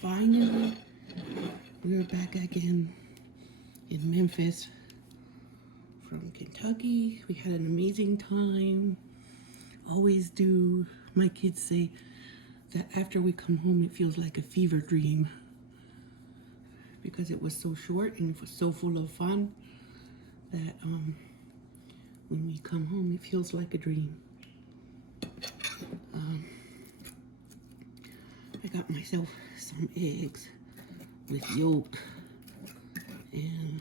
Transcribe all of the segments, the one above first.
finally, we're back again in Memphis from Kentucky. We had an amazing time. Always do. My kids say that after we come home, it feels like a fever dream because it was so short and so full of fun that when we come home, it feels like a dream. I got myself some eggs with yolk, and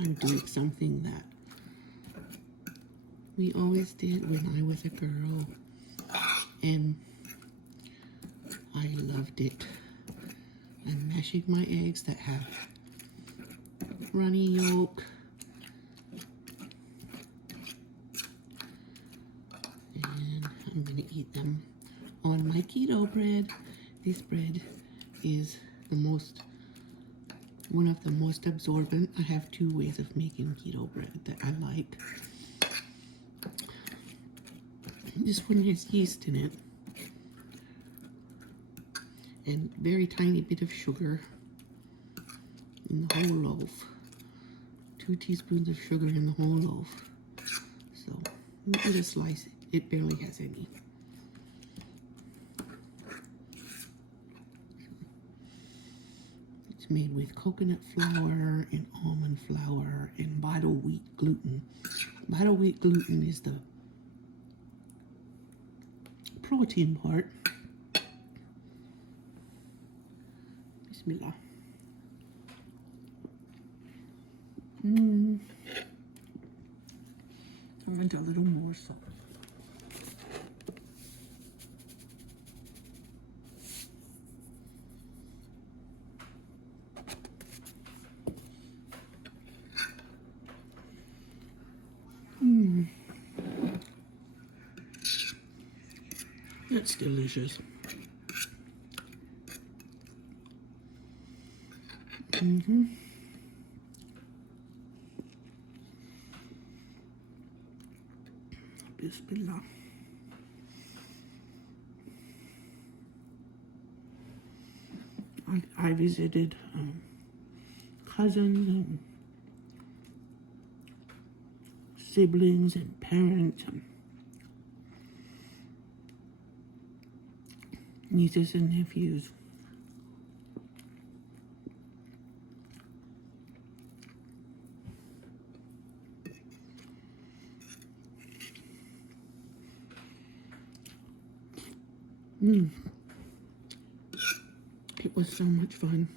I'm doing something that we always did when I was a girl, and I loved it. I'm mashing my eggs that have runny yolk, and I'm gonna eat them on my keto bread. This bread is one of the most absorbent. I have two ways of making keto bread that I like. This one has yeast in it and very tiny bit of sugar in the whole loaf. 2 teaspoons of sugar in the whole loaf. So look at a slice. It barely has any. It's made with coconut flour and almond flour and vital wheat gluten. Vital wheat gluten is the protein part. Bismillah. I want a little more salt. That's delicious. Bismillah. I visited cousins and siblings and parents and nieces and nephews. It was so much fun.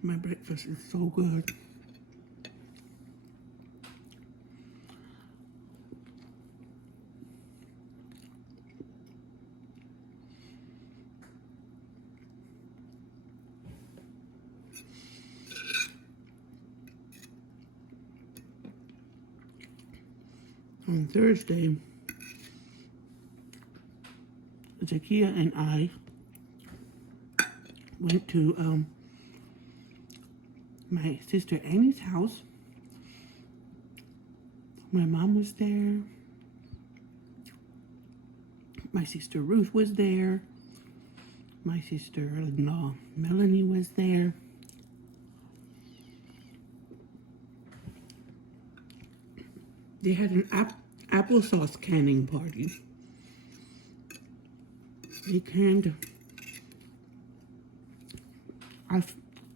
My breakfast is so good. On Thursday, Zakia and I went to my sister Amy's house. My mom was there. My sister Ruth was there. My sister-in-law Melanie was there. They had an applesauce canning party. They canned.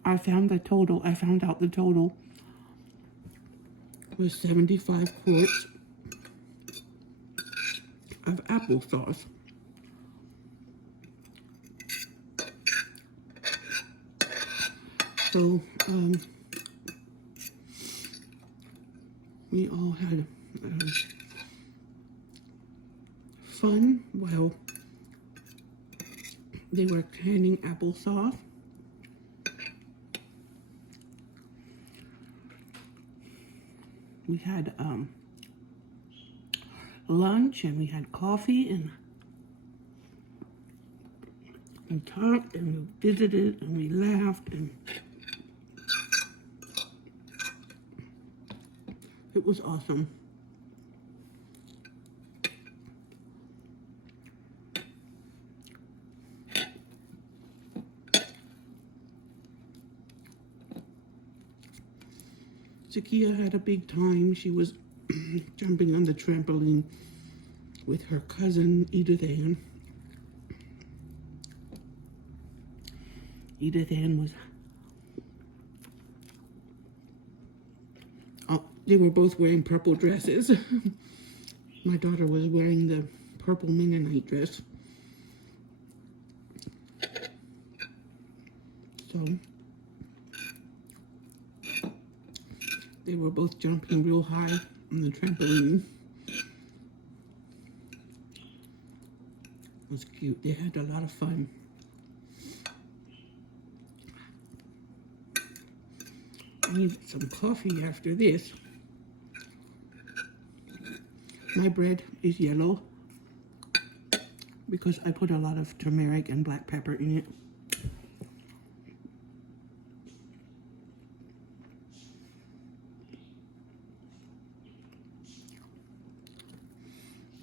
I found out the total was 75 quarts of applesauce. So we all had fun while they were canning applesauce. We had lunch and we had coffee, and We talked and we visited and we laughed, and it was awesome. Zakia had a big time. She was jumping on the trampoline with her cousin Edith Ann. Edith Ann was... Oh, they were both wearing purple dresses. My daughter was wearing the purple Mennonite dress. So they were both jumping real high on the trampoline. It was cute. They had a lot of fun. I need some coffee after this. My bread is yellow because I put a lot of turmeric and black pepper in it.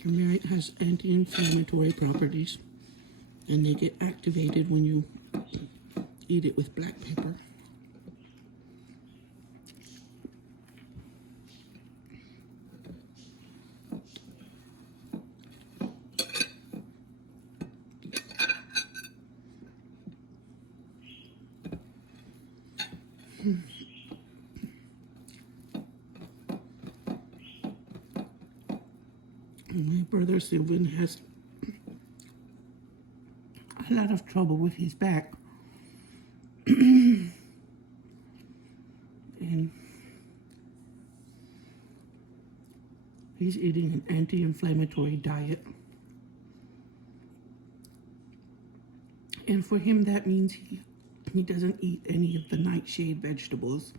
Turmeric has anti-inflammatory properties, and they get activated when you eat it with black pepper. My brother Sylvan has a lot of trouble with his back. And he's eating an anti-inflammatory diet. And for him, that means he doesn't eat any of the nightshade vegetables.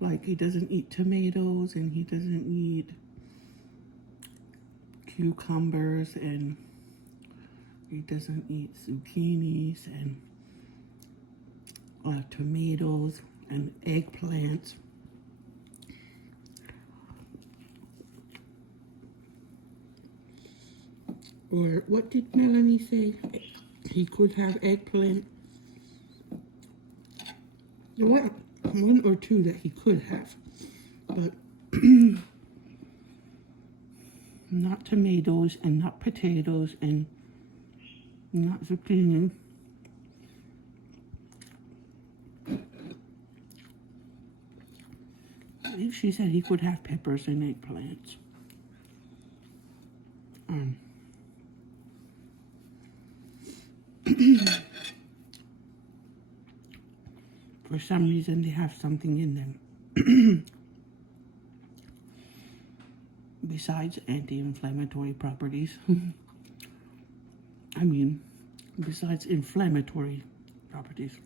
Like, he doesn't eat tomatoes, and he doesn't eat cucumbers, and he doesn't eat zucchinis, and tomatoes, and eggplants. Or what did Melanie say? He could have eggplant. There were one or two that he could have, but not tomatoes and not potatoes and not zucchini. I believe she said he could have peppers and eggplants. For some reason, they have something in them besides anti-inflammatory properties. I mean, besides inflammatory properties.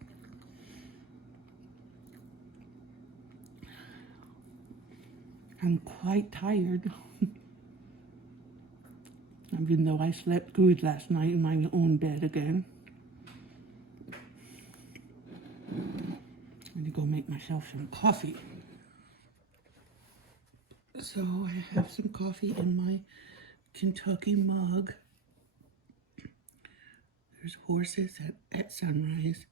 I'm quite tired. Even though I slept good last night in my own bed again. I'm gonna go make myself some coffee. So I have some coffee in my Kentucky mug. There's horses at sunrise.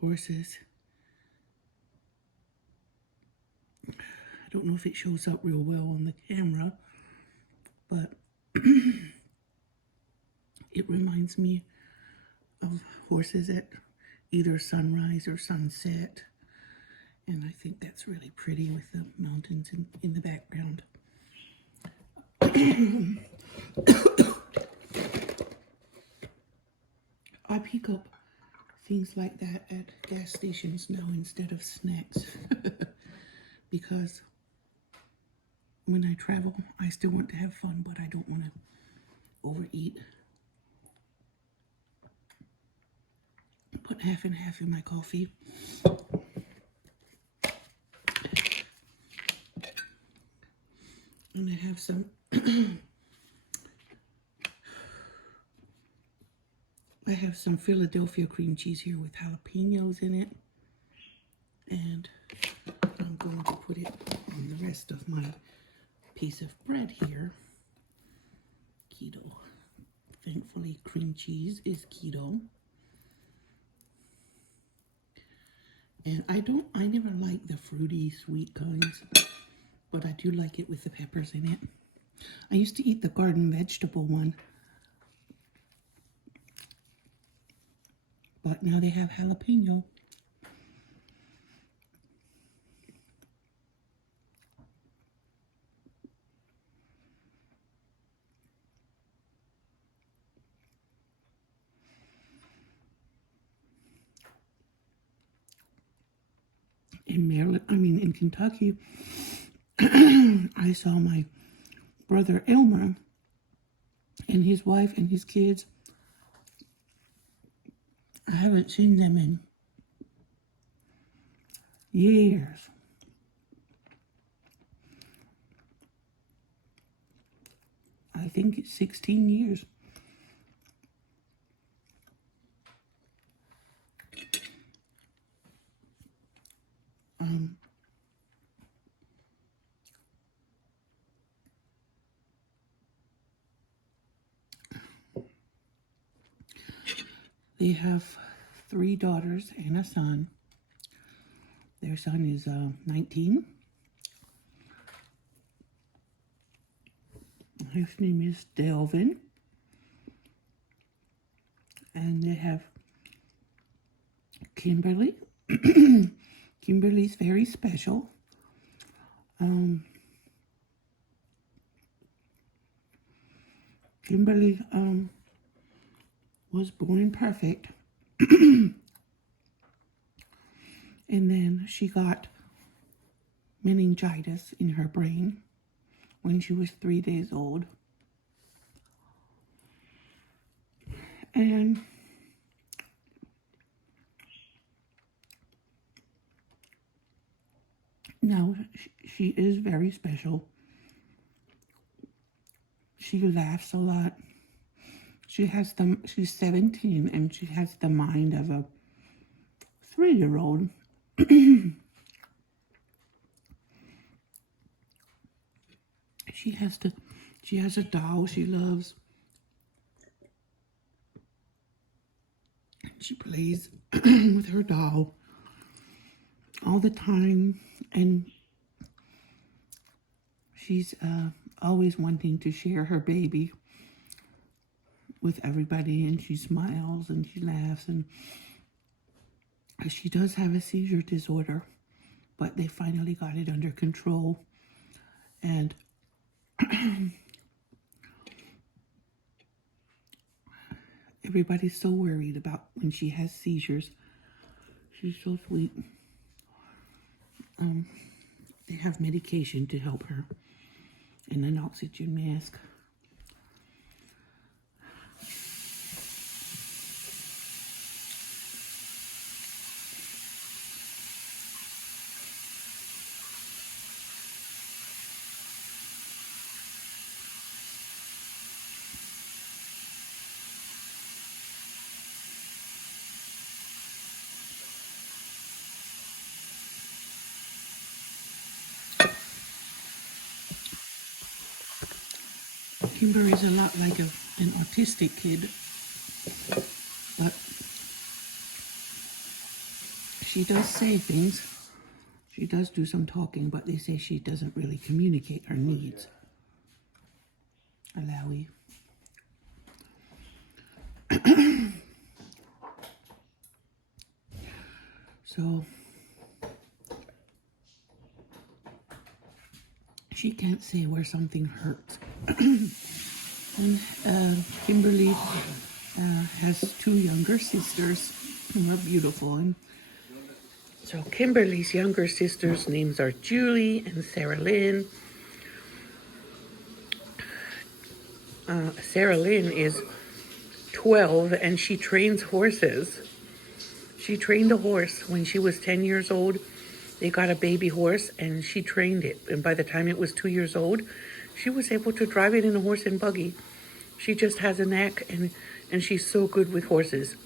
Horses. I don't know if it shows up real well on the camera, but it reminds me of horses at either sunrise or sunset. And I think that's really pretty with the mountains in the background. I pick up things like that at gas stations now instead of snacks. Because when I travel, I still want to have fun, but I don't want to overeat. Put half and half in my coffee. And I have some I have some Philadelphia cream cheese here with jalapenos in it. And I'm going to put it on the rest of my piece of bread here. Keto. Thankfully, cream cheese is keto. And I never like the fruity, sweet kinds, but I do like it with the peppers in it. I used to eat the garden vegetable one, but now they have jalapeno. In Kentucky, I saw my brother Elmer and his wife and his kids. I haven't seen them in years. I think it's 16 years. They have 3 daughters and a son. Their son is 19. His name is Delvin. And they have Kimberly. Kimberly's very special. Kimberly was born perfect. And then she got meningitis in her brain when she was 3 days old. And now she is very special. She laughs a lot. She's 17 and she has the mind of a 3-year-old. She has a doll she loves. She plays with her doll all the time, and she's always wanting to share her baby with everybody, and she smiles and she laughs, and she does have a seizure disorder, but they finally got it under control. And everybody's so worried about when she has seizures. She's so sweet. They have medication to help her and an oxygen mask. Kimber is a lot like an autistic kid, but she does say things. She does do some talking, but they say she doesn't really communicate her needs. Alawi. So she can't say where something hurts. And Kimberly has 2 younger sisters who are beautiful. And so Kimberly's younger sisters' names are Julie and Sarah Lynn. Sarah Lynn is 12 and she trains horses. She trained a horse when she was 10 years old. They got a baby horse and she trained it. And by the time it was 2 years old, she was able to drive it in a horse and buggy. She just has a knack, and and she's so good with horses.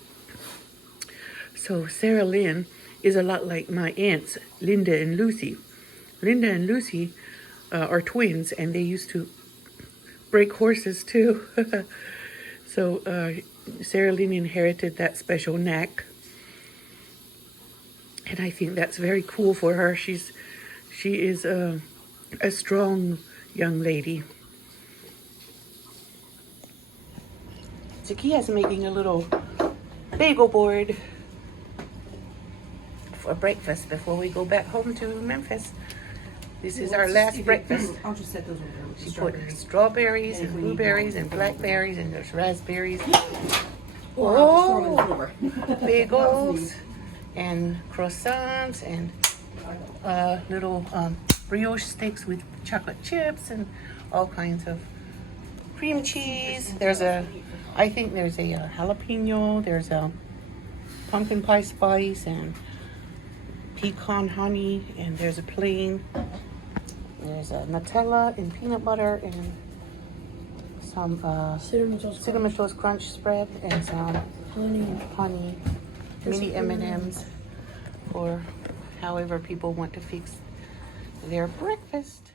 So Sarah Lynn is a lot like my aunts, Linda and Lucy. Linda and Lucy are twins, and they used to break horses too. So Sarah Lynn inherited that special knack, and I think that's very cool for her. She is a strong young lady. Zakia's making a little bagel board for breakfast before we go back home to Memphis. This is our last breakfast. I'll just set those over. She put strawberries and blueberries and blackberries and there's raspberries. Oh, bagels and croissants and little brioche sticks with chocolate chips and all kinds of cream cheese. I think there's a jalapeno. There's a pumpkin pie spice and pecan honey, and there's a plain. There's a Nutella and peanut butter and some cinnamon toast crunch spread and some honey, mini M&Ms, or however people want to fix their breakfast.